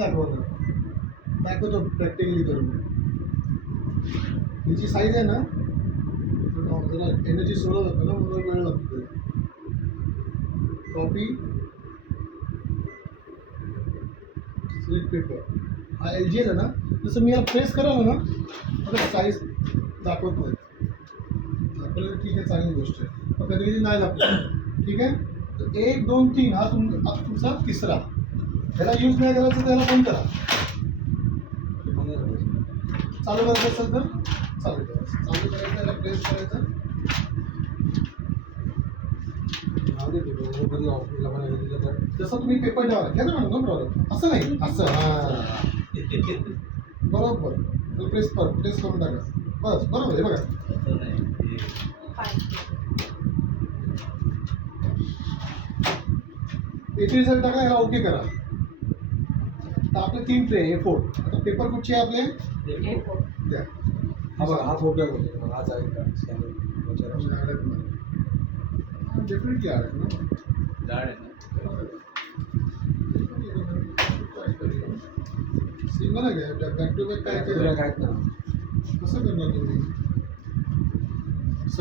दाखवतो प्रॅक्टिकली करून. हिची साईज आहे ना जरा एनर्जी सोडत होतं ना म्हणून वेळ लागतो. कॉपी सिलेक्ट पेपर हा एल जी आहे ना, जसं मी प्रेस करावं ना आता साईज दाखवत नाही. दाखवलं ठीक आहे, चांगली गोष्ट आहे. पण कधी कधी नाही दाखवत. ठीक आहे, तर 1 2 3 हा तुमचा तिसरा. त्याला यूज नाही करायचं त्याला बंद करा. चालू करायचं असेल तर चालू करायचं. चालू करायचं त्याला प्रेस करायचं. जसं तुम्ही पेपर ठेवा घ्या ना मॅडम, नो प्रॉब्लेम. असं नाही, असं हां बरोबर. प्रेस करून टाका. बस बरोबर आहे बघा. पेपर जर टाकला याला ओके करा. तर आपले 3 ट्रे हे 4. आता पेपर कुठचे आहे आपले द्या. हा बघा, हा फोटो आहे बघा. हाच आहे का स्कॅनर? डेफिनेटली आहे ना. जाड आहे ना. सिंगल आहे का बॅक टू बॅक काय काय ना कसं करणार तुम्ही?